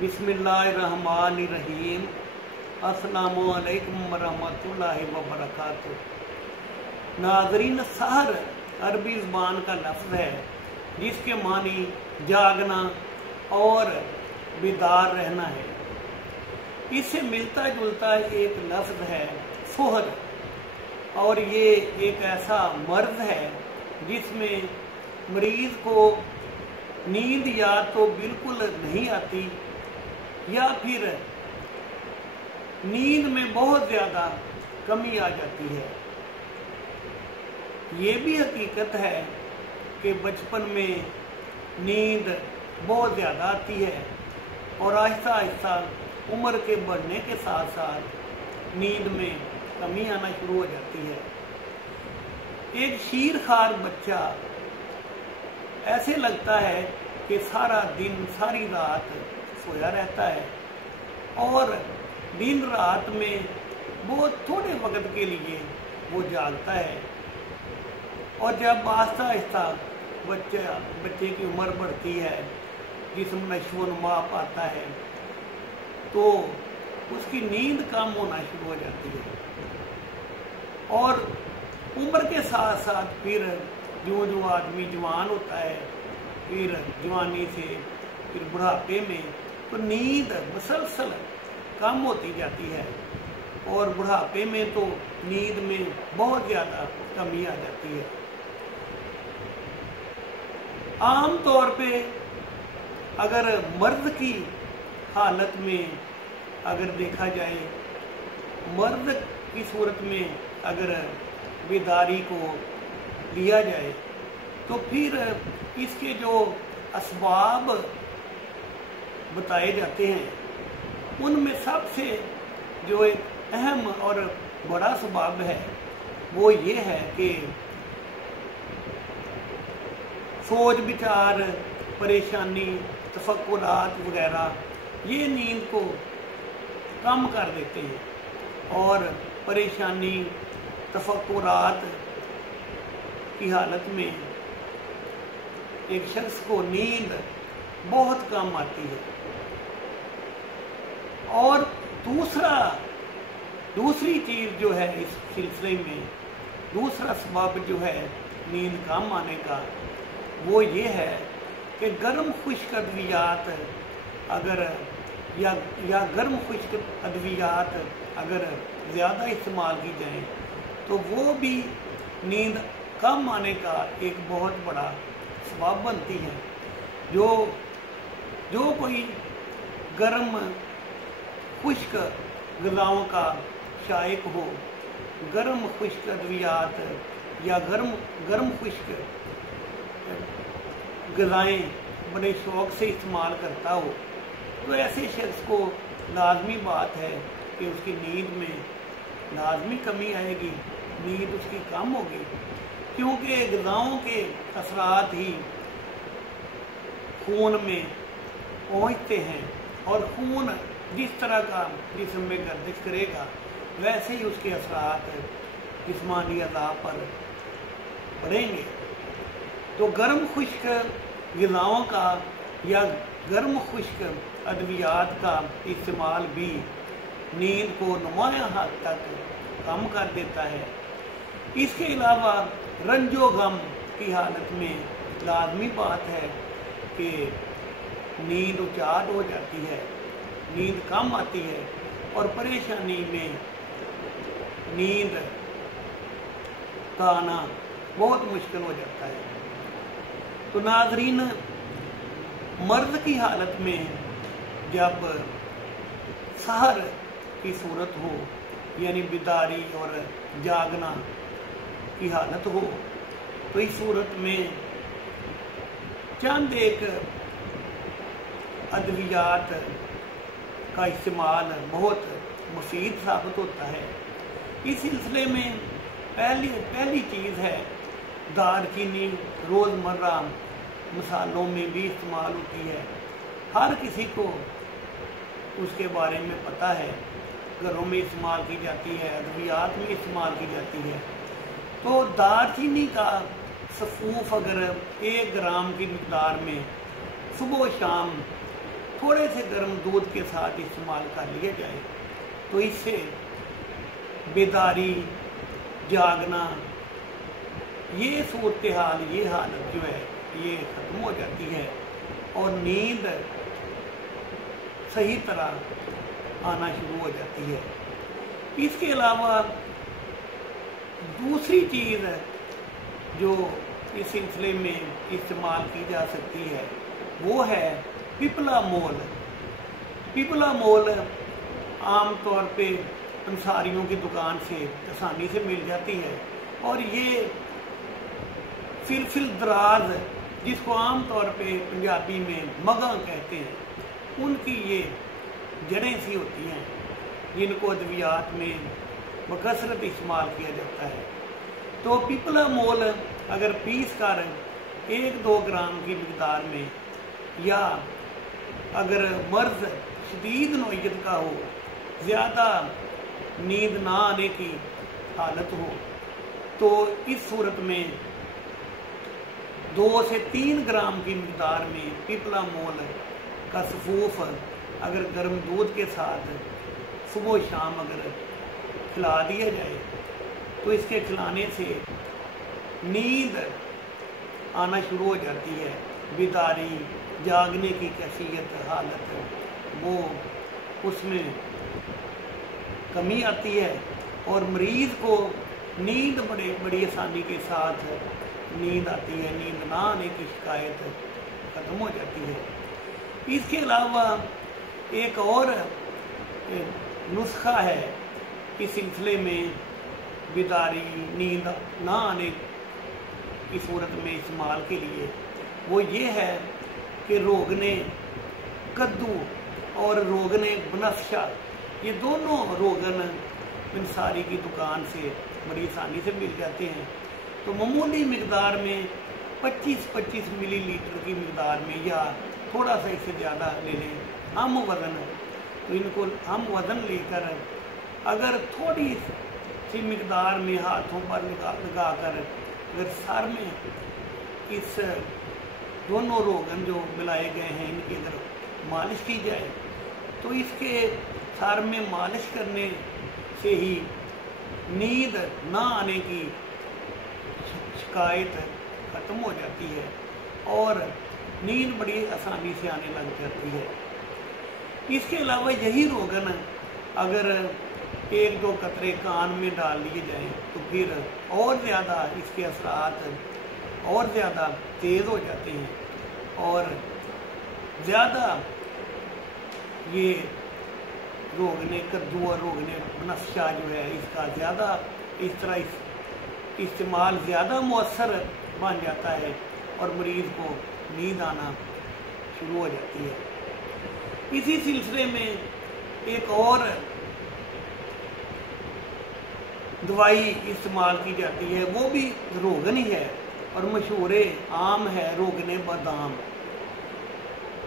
बिस्मिल्लाहिर्रहमानिर्रहीम। अस्सलामुअलैकुम वरहमतुल्लाहि वबरकातुहू। नाज़रीन, सहर अरबी ज़ुबान का लफ्ज़ है जिसके मानी जागना और बेदार रहना है। इससे मिलता जुलता एक लफ्ज़ है सोहर, और ये एक ऐसा मर्ज़ है जिसमें मरीज़ को नींद या तो बिल्कुल नहीं आती या फिर नींद में बहुत ज़्यादा कमी आ जाती है। ये भी हकीकत है कि बचपन में नींद बहुत ज़्यादा आती है और आहिस्ता आहिस्ता उम्र के बढ़ने के साथ साथ नींद में कमी आना शुरू हो जाती है। एक शीरखार बच्चा ऐसे लगता है कि सारा दिन सारी रात सोया रहता है और दिन रात में बहुत थोड़े वक्त के लिए वो जागता है, और जब आहिस्ता आहिस्ता बच्चे की उम्र बढ़ती है, जिस्म नशो-नुमा पाता है, तो उसकी नींद कम होना शुरू हो जाती है। और उम्र के साथ साथ फिर जो आदमी जवान होता है, फिर जवानी से फिर बुढ़ापे में तो नींद मुसलसल कम होती जाती है, और बुढ़ापे में तो नींद में बहुत ज़्यादा कमी आ जाती है। आम तौर पे अगर मर्द की हालत में अगर देखा जाए, मर्द की सूरत में अगर बेदारी को लिया जाए तो फिर इसके जो असबाब बताए जाते हैं उनमें सबसे जो एक अहम और बड़ा सबब है वो ये है कि सोच विचार, परेशानी, तफक्कुरात वगैरह ये नींद को कम कर देते हैं, और परेशानी तफक्कुरात की हालत में एक शख्स को नींद बहुत कम आती है। और दूसरी चीज़ जो है इस सिलसिले में, दूसरा सबब जो है नींद कम आने का, वो ये है कि गर्म खुश्क अद्वियात अगर या गर्म खुश्क अद्वियात अगर ज़्यादा इस्तेमाल की जाए तो वो भी नींद कम आने का एक बहुत बड़ा सबब बनती है। जो कोई गर्म खुश्क ग़िज़ाओं का शायक हो, गर्म खुश्क अद्वियात या गर्म खुश्क ग़िज़ाएँ बड़े शौक़ से इस्तेमाल करता हो, तो ऐसे शख्स को लाजमी बात है कि उसकी नींद में लाजमी कमी आएगी, नींद उसकी कम होगी, क्योंकि ग़िज़ाओं के असरात ही खून में पहुँचते हैं, और खून जिस तरह का जिस्म में गर्दिश करेगा वैसे ही उसके असरात जिस्मानी अज़ा पर पड़ेंगे। तो गर्म खुश्क ग़िज़ाओं का या गर्म खुश्क अद्वियात का इस्तेमाल भी नींद को नुमायां हद तक कम कर देता है। इसके अलावा रंजो गम की हालत में लाजमी बात है कि नींद उचाट हो जाती है, नींद कम आती है, और परेशानी में नींद का आना बहुत मुश्किल हो जाता है। तो नाज़रीन, मर्द की हालत में जब सहर की सूरत हो, यानी बेदारी और जागना की हालत हो, तो इस सूरत में चंद एक अद्वियात का इस्तेमाल बहुत मुफीद साबित होता है। इस सिलसिले में पहली चीज़ है दारचीनी। रोज़मर्रा मसालों में भी इस्तेमाल होती है, हर किसी को उसके बारे में पता है, घरों में इस्तेमाल की जाती है, अद्वियात में इस्तेमाल की जाती है। तो दारचीनी का सफ़ूफ अगर 1 ग्राम की मिकदार में सुबह शाम थोड़े से गर्म दूध के साथ इस्तेमाल कर लिया जाए तो इससे बेदारी, जागना, ये सूरत हाल, ये हालत जो है ये ख़त्म हो जाती है और नींद सही तरह आना शुरू हो जाती है। इसके अलावा दूसरी चीज़ जो इस सिलसिले में इस्तेमाल की जा सकती है वो है पिपला मोल। पिपला मोल आम तौर पे अंसारियों की दुकान से आसानी से मिल जाती है और ये फिलफिल दराज, जिसको आम तौर पे पंजाबी में मगा कहते हैं, उनकी ये जड़ें सी होती हैं जिनको अद्वियात में बकसरत इस्तेमाल किया जाता है। तो पिपला मोल अगर पीस कर 1-2 ग्राम की मिकदार में, या अगर मर्ज शदीद नौयत का हो, ज़्यादा नींद ना आने की हालत हो, तो इस सूरत में 2 से 3 ग्राम की मिकदार में पिपला मोल का सफूफ अगर गर्म दूध के साथ सुबह शाम अगर खिला दिया जाए तो इसके खिलाने से नींद आना शुरू हो जाती है। बेदारी, जागने की कैफियत, हालत, वो उसमें कमी आती है और मरीज़ को नींद बड़ी आसानी के साथ नींद आती है, नींद ना आने की शिकायत ख़त्म हो जाती है। इसके अलावा एक और नुस्खा है इस सिलसिले में बेदारी, नींद ना आने की सूरत में इस्तेमाल के लिए, वो ये है कि रोगने कद्दू और रोगने बनफशा, ये दोनों रोगन अंसारी की दुकान से बड़ी आसानी से मिल जाते हैं। तो मामूली मिकदार में 25-25 मिलीलीटर की मिकदार में या थोड़ा सा इससे ज़्यादा ले लें हम वज़न, तो इनको हम वज़न लेकर अगर थोड़ी सी मिकदार में हाथों पर लगा कर अगर सर में इस दोनों रोगन जो मिलाए गए हैं इनकी अगर मालिश की जाए तो इसके सर में मालिश करने से ही नींद ना आने की शिकायत ख़त्म हो जाती है और नींद बड़ी आसानी से आने लग जाती है। इसके अलावा यही रोगन अगर 1-2 कतरे कान में डाल लिए जाएं तो फिर और ज़्यादा इसके असरात और ज़्यादा तेज़ हो जाते हैं और ज़्यादा ये रोगने कद्दू और रोगने बनफशा जो है इसका ज़्यादा इस तरह इस्तेमाल ज़्यादा मौसर बन जाता है और मरीज़ को नींद आना शुरू हो जाती है। इसी सिलसिले में एक और दवाई इस्तेमाल की जाती है, वो भी रोगन ही है और मशहूर आम है रोगने बादाम।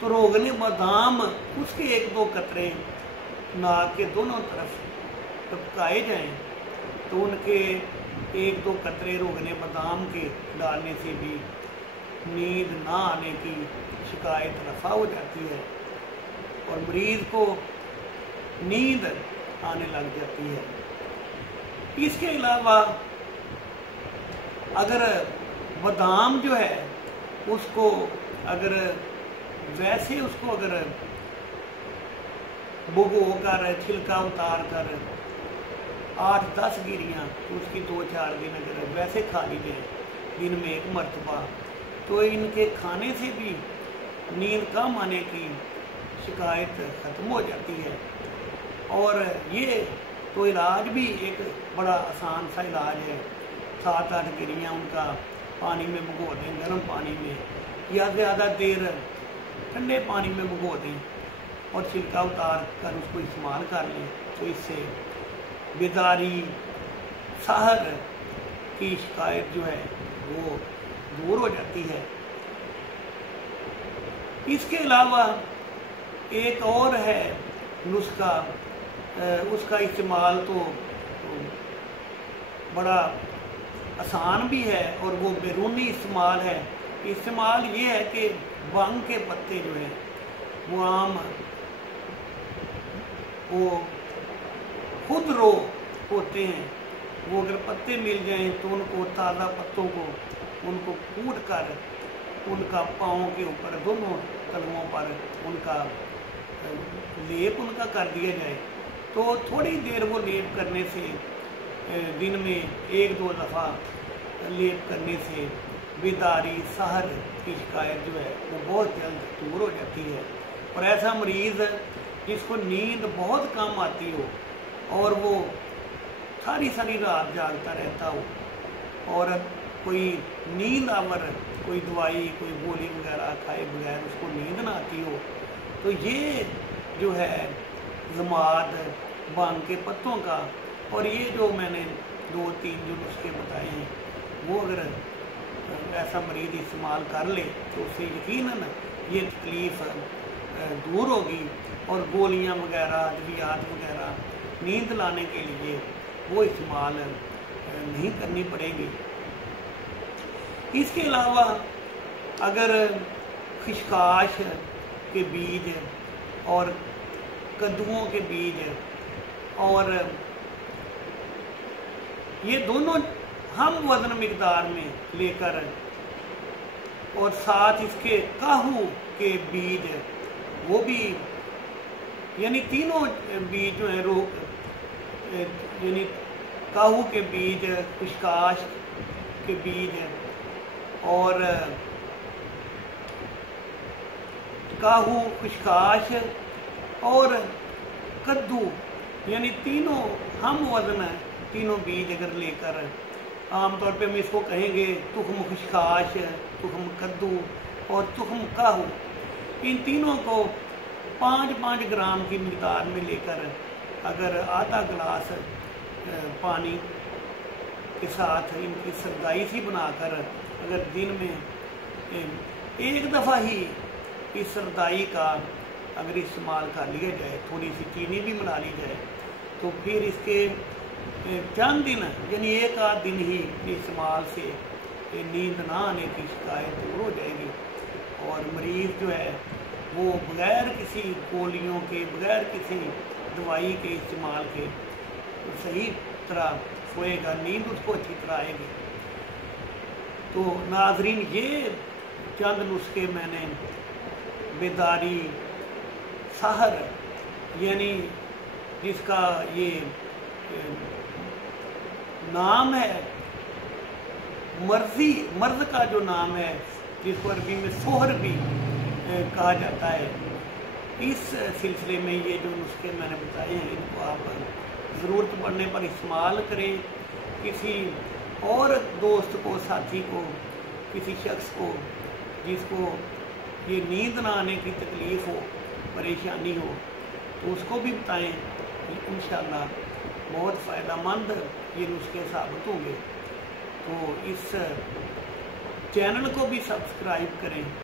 तो रोगने बादाम उसके 1-2 कतरे नाक के दोनों तरफ टपकाए जाएं तो उनके 1-2 कतरे रोगने बादाम के डालने से भी नींद ना आने की शिकायत रफ़ा हो जाती है और मरीज़ को नींद आने लग जाती है। इसके अलावा अगर बादाम जो है उसको अगर वैसे उसको अगर भिगो कर छिलका उतार कर 8-10 गिरियाँ तो उसकी 2-4 दिन अगर वैसे खा ली जाए दिन में 1 मरतबा तो इनके खाने से भी नींद कम आने की शिकायत ख़त्म हो जाती है। और ये तो इलाज भी एक बड़ा आसान सा इलाज है। 7-8 गिरियाँ उनका पानी में भिगो दें, गर्म पानी में, या ज़्यादा देर ठंडे पानी में भिगो दें और छिलका उतार कर उसको इस्तेमाल कर लें तो इससे बेदारी, सहर की शिकायत जो है वो दूर हो जाती है। इसके अलावा एक और है नुस्खा, उसका इस्तेमाल तो बड़ा आसान भी है और वो बैरूनी इस्तेमाल है। इस्तेमाल ये है कि भांग के पत्ते जो हैं वो आम वो खुद रो होते हैं, वो अगर पत्ते मिल जाएं तो उनको ताज़ा पत्तों को उनको कूट कर उनका पाँव के ऊपर दोनों तलवों पर उनका लेप उनका कर दिया जाए, तो थोड़ी देर वो लेप करने से दिन में 1-2 दफ़ा लेप करने से बेदारी सहर की शिकायत जो है वो बहुत जल्द दूर हो जाती है। और ऐसा मरीज़ जिसको नींद बहुत कम आती हो और वो सारी रात जागता रहता हो और कोई नींद आवर कोई दवाई कोई गोली वगैरह खाए बगैर उसको नींद ना आती हो, तो ये जो है जमात भांग के पत्तों का और ये जो मैंने 2-3 जो नुस्खे बताए हैं वो अगर ऐसा मरीज इस्तेमाल कर ले तो उससे यकीनन ये तकलीफ़ दूर होगी और गोलियां वगैरह अद्वियात वगैरह नींद लाने के लिए वो इस्तेमाल नहीं करनी पड़ेगी। इसके अलावा अगर खिशकाश के बीज और कद्दुओं के बीज और ये दोनों हम वजन मिकदार में लेकर और साथ इसके काहू के बीज वो भी यानी तीनों बीज जो है यानी काहू के बीज खिशकाश के बीज और काहू खिशकाश और कद्दू यानी तीनों हम वजन है तीनों बीज अगर लेकर आमतौर पे हम इसको कहेंगे तुख्म खिशकाश तुख्म कद्दू और तुख्म काहू, इन तीनों को 5-5 ग्राम की मिकदार में लेकर अगर आधा गिलास पानी के साथ इनकी सरदाई सी बनाकर अगर दिन में एक दफ़ा ही इस सरदाई का अगर इस्तेमाल कर लिया जाए, थोड़ी सी चीनी भी मिला ली जाए, तो फिर इसके चंद दिन यानी 1-8 दिन ही इस्तेमाल से नींद ना आने की शिकायत दूर हो जाएगी और मरीज़ जो है वो बग़ैर किसी गोलियों के बग़ैर किसी दवाई के इस्तेमाल के सही तरह सोएगा, नींद उसको अच्छी तरह आएगी। तो नाज़रीन, ये चंद नुस्खे मैंने बेदारी सहर यानी जिसका ये नाम है मर्ज का जो नाम है जिसको अरबी में सोहर भी कहा जाता है, इस सिलसिले में ये जो नुस्खे मैंने बताए हैं इनको आप ज़रूरत पड़ने पर इस्तेमाल करें। किसी और दोस्त को, साथी को, किसी शख्स को जिसको ये नींद ना आने की तकलीफ़ हो, परेशानी हो, तो उसको भी बताएं। इंशाअल्लाह बहुत फ़ायदेमंद ये नुस्खे साबित होंगे। तो इस चैनल को भी सब्सक्राइब करें।